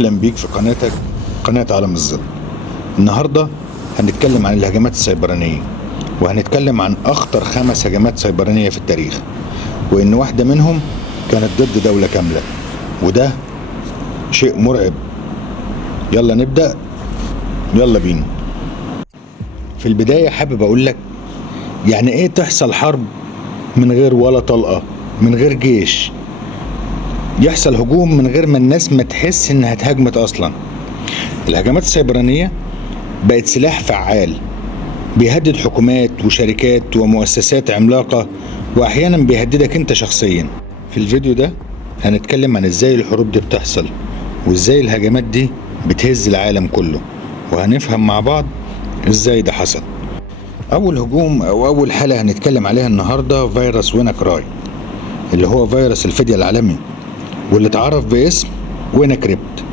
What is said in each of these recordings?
اهلا بيك في قناتك، قناة عالم الظل. النهاردة هنتكلم عن الهجمات السيبرانية، وهنتكلم عن أخطر 5 هجمات سيبرانية في التاريخ، وإن واحدة منهم كانت ضد دولة كاملة، وده شيء مرعب. يلا نبدأ، يلا بينا. في البداية حابب أقولك يعني إيه تحصل حرب من غير ولا طلقة، من غير جيش، يحصل هجوم من غير ما الناس ما تحس إنها اتهاجمت أصلا. الهجمات السيبرانية بقت سلاح فعال بيهدد حكومات وشركات ومؤسسات عملاقة، وأحيانا بيهددك أنت شخصيا. في الفيديو ده هنتكلم عن إزاي الحروب دي بتحصل، وإزاي الهجمات دي بتهز العالم كله، وهنفهم مع بعض إزاي ده حصل. أول هجوم أو أول حالة هنتكلم عليها النهاردة فيروس ويناكراي، اللي هو فيروس الفدية العالمي، واللي اتعرف باسم ويناكريبت.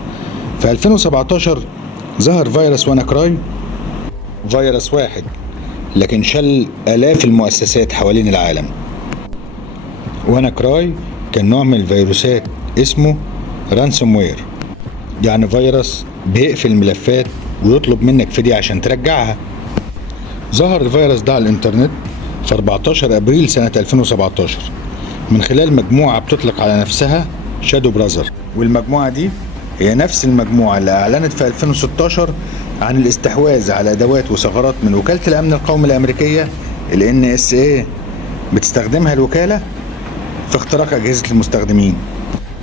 في 2017 ظهر فيروس ويناكراي، فيروس واحد لكن شل آلاف المؤسسات حوالين العالم. ويناكراي كان نوع من الفيروسات اسمه رانسوم وير، يعني فيروس بيقفل الملفات ويطلب منك فدية عشان ترجعها. ظهر الفيروس ده على الانترنت في 14 ابريل سنة 2017 من خلال مجموعة بتطلق على نفسها شادو براذر، والمجموعة دي هي نفس المجموعة اللي اعلنت في 2016 عن الاستحواذ على ادوات وثغرات من وكالة الامن القومي الامريكية ال NSA بتستخدمها الوكالة في اختراق اجهزة المستخدمين.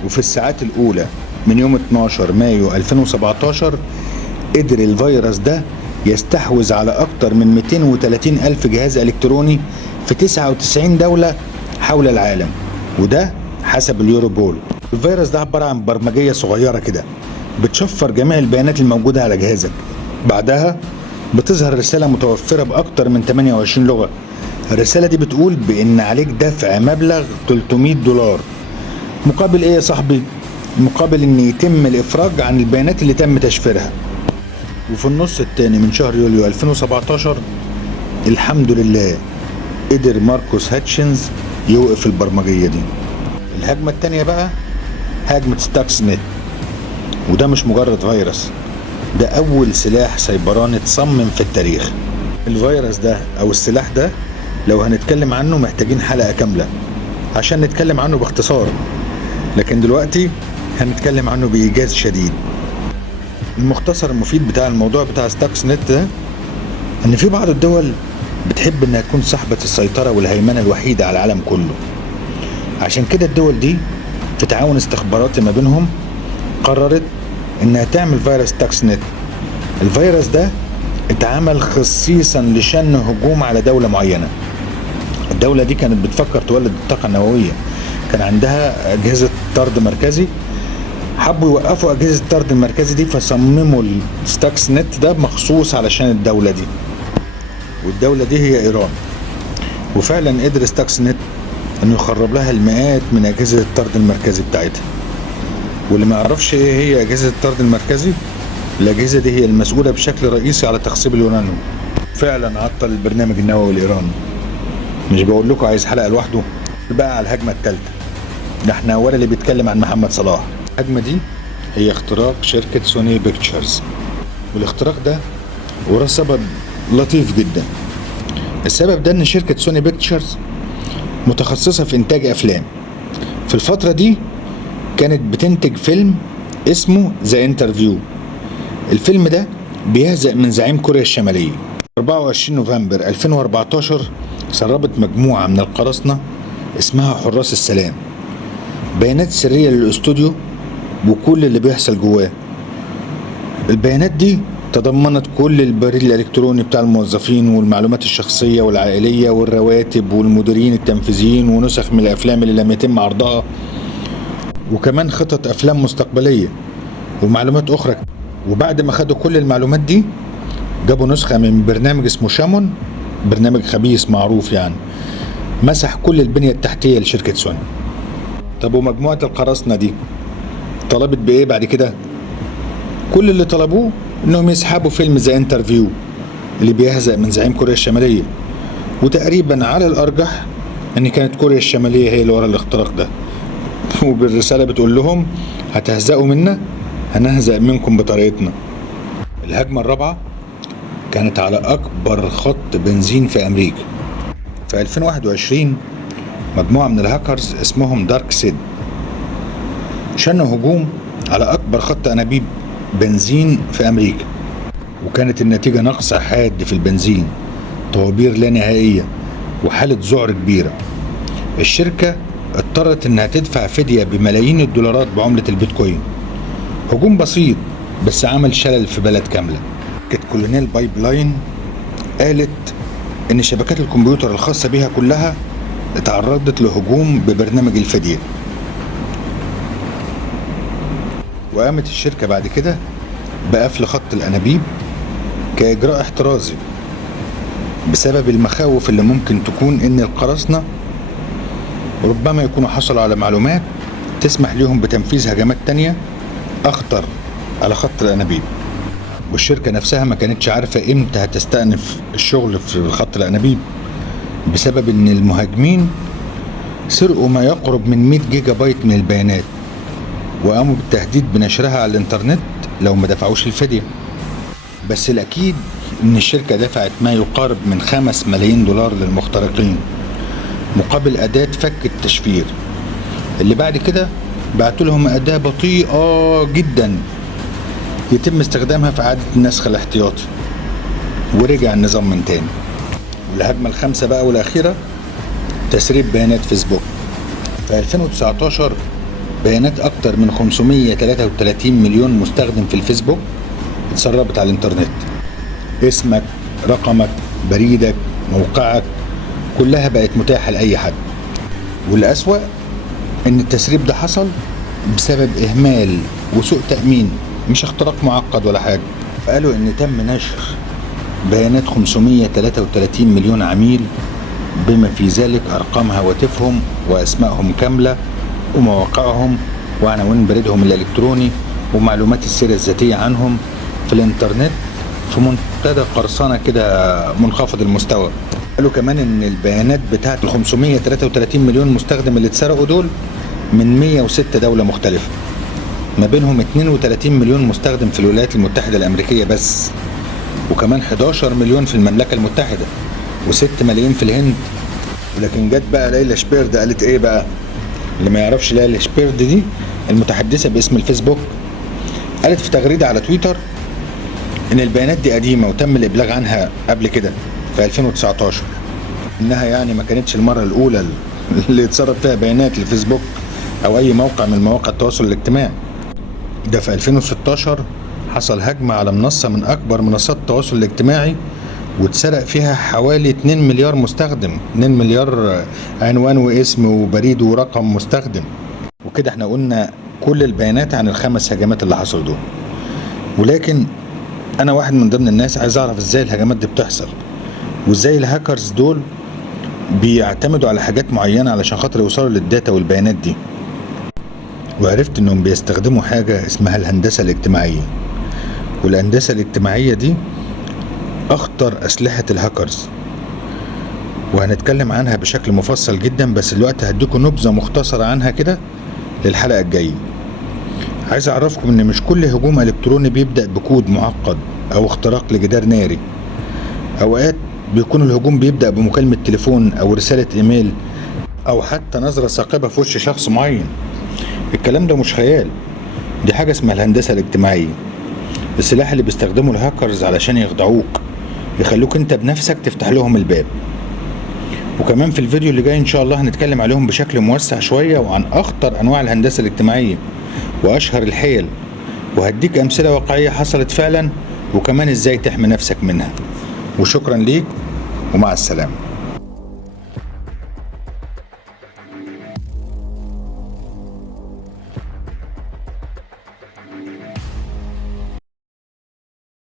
وفي الساعات الاولى من يوم 12 مايو 2017 قدر الفيروس ده يستحوذ على اكتر من 230 الف جهاز الكتروني في 99 دولة حول العالم، وده حسب اليوروبول. الفيروس ده عبارة عن برمجية صغيرة كده بتشفر جميع البيانات الموجودة على جهازك، بعدها بتظهر رسالة متوفرة بأكتر من 28 لغة. الرسالة دي بتقول بإن عليك دفع مبلغ $300. مقابل إيه يا صاحبي؟ مقابل إن يتم الإفراج عن البيانات اللي تم تشفيرها. وفي النص التاني من شهر يوليو 2017 الحمد لله قدر ماركوس هاتشنز يوقف البرمجية دي. الهجمة التانية بقى هجمة ستاكس نت، وده مش مجرد فيروس، ده أول سلاح سيبراني اتصمم في التاريخ. الفيروس ده أو السلاح ده لو هنتكلم عنه محتاجين حلقة كاملة عشان نتكلم عنه باختصار، لكن دلوقتي هنتكلم عنه بإيجاز شديد. المختصر المفيد بتاع الموضوع بتاع ستاكس نت ده إن في بعض الدول بتحب إنها تكون صاحبة السيطرة والهيمنة الوحيدة على العالم كله. عشان كده الدول دي في تعاون استخباراتي ما بينهم قررت إنها تعمل فيروس ستاكس نت. الفيروس ده اتعمل خصيصا لشن هجوم على دولة معينة. الدولة دي كانت بتفكر تولد الطاقة النووية، كان عندها أجهزة طرد مركزي، حبوا يوقفوا أجهزة الطرد المركزي دي فصمموا الستاكس نت ده مخصوص علشان الدولة دي، والدولة دي هي إيران. وفعلا قدر ستاكس نت انه يخرب لها المئات من اجهزة الطرد المركزي بتاعتها. واللي ما يعرفش ايه هي اجهزة الطرد المركزي، الاجهزة دي هي المسؤولة بشكل رئيسي على تخصيب اليورانيوم. فعلا عطل البرنامج النووي الايراني. مش بقول لكم عايز حلقة لوحده؟ بقى على الهجمة الثالثة، ده احنا ولا اللي بيتكلم عن محمد صلاح. الهجمة دي هي اختراق شركة سوني بيكتشرز، والاختراق ده وراه سبب لطيف جدا. السبب ده ان شركة سوني بيكتشرز متخصصة في إنتاج أفلام. في الفترة دي كانت بتنتج فيلم اسمه ذا انترفيو. الفيلم ده بيهزأ من زعيم كوريا الشمالية. 24 نوفمبر 2014 سربت مجموعة من القراصنة اسمها حراس السلام بيانات سرية للأستوديو وكل اللي بيحصل جواه. البيانات دي تضمنت كل البريد الإلكتروني بتاع الموظفين والمعلومات الشخصية والعائلية والرواتب والمديرين التنفيذيين ونسخ من الأفلام اللي لم يتم عرضها، وكمان خطط أفلام مستقبلية ومعلومات أخرى. وبعد ما خدوا كل المعلومات دي جابوا نسخة من برنامج اسمه شامون، برنامج خبيث معروف يعني، مسح كل البنية التحتية لشركة سوني. طب ومجموعة القراصنة دي طلبت بإيه بعد كده؟ كل اللي طلبوه انهم يسحبوا فيلم ذا انترفيو اللي بيهزأ من زعيم كوريا الشمالية، وتقريبا على الارجح ان كانت كوريا الشمالية هي اللي ورا الاختراق ده، وبالرسالة بتقول لهم هتهزأوا منا هنهزأ منكم بطريقتنا. الهجمة الرابعة كانت على أكبر خط بنزين في أمريكا. في 2021 مجموعة من الهاكرز اسمهم دارك سيد شنوا هجوم على أكبر خط أنابيب بنزين في أمريكا، وكانت النتيجة نقص حاد في البنزين، طوابير لا نهائية، وحالة ذعر كبيرة. الشركة اضطرت انها تدفع فدية بملايين الدولارات بعملة البيتكوين. هجوم بسيط بس عمل شلل في بلد كاملة. كانت كولونيل بايب لاين قالت ان شبكات الكمبيوتر الخاصة بها كلها اتعرضت لهجوم ببرنامج الفدية، وقامت الشركة بعد كده بقفل خط الأنابيب كإجراء احترازي بسبب المخاوف اللي ممكن تكون ان القراصنة ربما يكونوا حصلوا على معلومات تسمح لهم بتنفيذ هجمات تانية أخطر على خط الأنابيب. والشركة نفسها ما كانتش عارفة امتى هتستأنف الشغل في خط الأنابيب بسبب ان المهاجمين سرقوا ما يقرب من 100 جيجا بايت من البيانات، وقاموا بالتهديد بنشرها على الانترنت لو ما دفعوش الفدية. بس الأكيد ان الشركة دفعت ما يقارب من 5 ملايين دولار للمخترقين مقابل أداة فك التشفير، اللي بعد كده بعتوا لهم أداة بطيئة جدا يتم استخدامها في إعادة النسخ الاحتياطي، ورجع النظام من تاني. والهجمة الخامسة بقى والأخيرة تسريب بيانات فيسبوك. في 2019 بيانات أكتر من 533 مليون مستخدم في الفيسبوك اتسربت على الإنترنت. اسمك، رقمك، بريدك، موقعك، كلها بقت متاحة لأي حد. والأسوأ إن التسريب ده حصل بسبب إهمال وسوء تأمين، مش اختراق معقد ولا حاجة. قالوا إن تم نشر بيانات 533 مليون عميل، بما في ذلك أرقام هواتفهم وأسمائهم كاملة ومواقعهم وعناوين بريدهم الإلكتروني ومعلومات السيرة الذاتية عنهم في الإنترنت في منتدى قرصنة كده منخفض المستوى. قالوا كمان ان البيانات بتاعت ال 533 مليون مستخدم اللي اتسرقوا دول من 106 دولة مختلفة، ما بينهم 32 مليون مستخدم في الولايات المتحدة الأمريكية بس، وكمان 11 مليون في المملكة المتحدة، و6 ملايين في الهند. ولكن جت بقى ليلى شبيرد قالت ايه بقى؟ اللي ما يعرفش ليلى شبيرد دي المتحدثة باسم الفيسبوك، قالت في تغريدة على تويتر ان البيانات دي قديمة وتم الإبلاغ عنها قبل كده في 2019، انها يعني ما كانتش المرة الاولى اللي يتسرب فيها بيانات الفيسبوك او اي موقع من مواقع التواصل الاجتماعي. ده في 2016 حصل هجمة على منصة من اكبر منصات التواصل الاجتماعي واتسرق فيها حوالي 2 مليار مستخدم، 2 مليار عنوان واسم وبريد ورقم مستخدم. وكده احنا قلنا كل البيانات عن ال5 هجمات اللي حصلوا دول. ولكن انا واحد من ضمن الناس عايز اعرف ازاي الهجمات دي بتحصل، وازاي الهاكرز دول بيعتمدوا على حاجات معينة علشان خاطر يوصلوا للداتا والبيانات دي. وعرفت انهم بيستخدموا حاجة اسمها الهندسة الاجتماعية، والهندسة الاجتماعية دي اخطر اسلحة الهاكرز، وهنتكلم عنها بشكل مفصل جدا، بس الوقت هديكم نبذة مختصرة عنها كده للحلقة الجاية. عايز اعرفكم ان مش كل هجوم الكتروني بيبدأ بكود معقد او اختراق لجدار ناري. اوقات بيكون الهجوم بيبدأ بمكالمة تليفون او رسالة ايميل او حتى نظرة ثاقبة في وش شخص معين. الكلام ده مش خيال، دي حاجة اسمها الهندسة الاجتماعية، السلاح اللي بيستخدمه الهاكرز علشان يخدعوك، يخلوك انت بنفسك تفتح لهم الباب. وكمان في الفيديو اللي جاي ان شاء الله هنتكلم عليهم بشكل موسع شوية وعن اخطر انواع الهندسة الاجتماعية واشهر الحيل، وهديك امثلة واقعية حصلت فعلا، وكمان ازاي تحمي نفسك منها. وشكرا ليك ومع السلامة.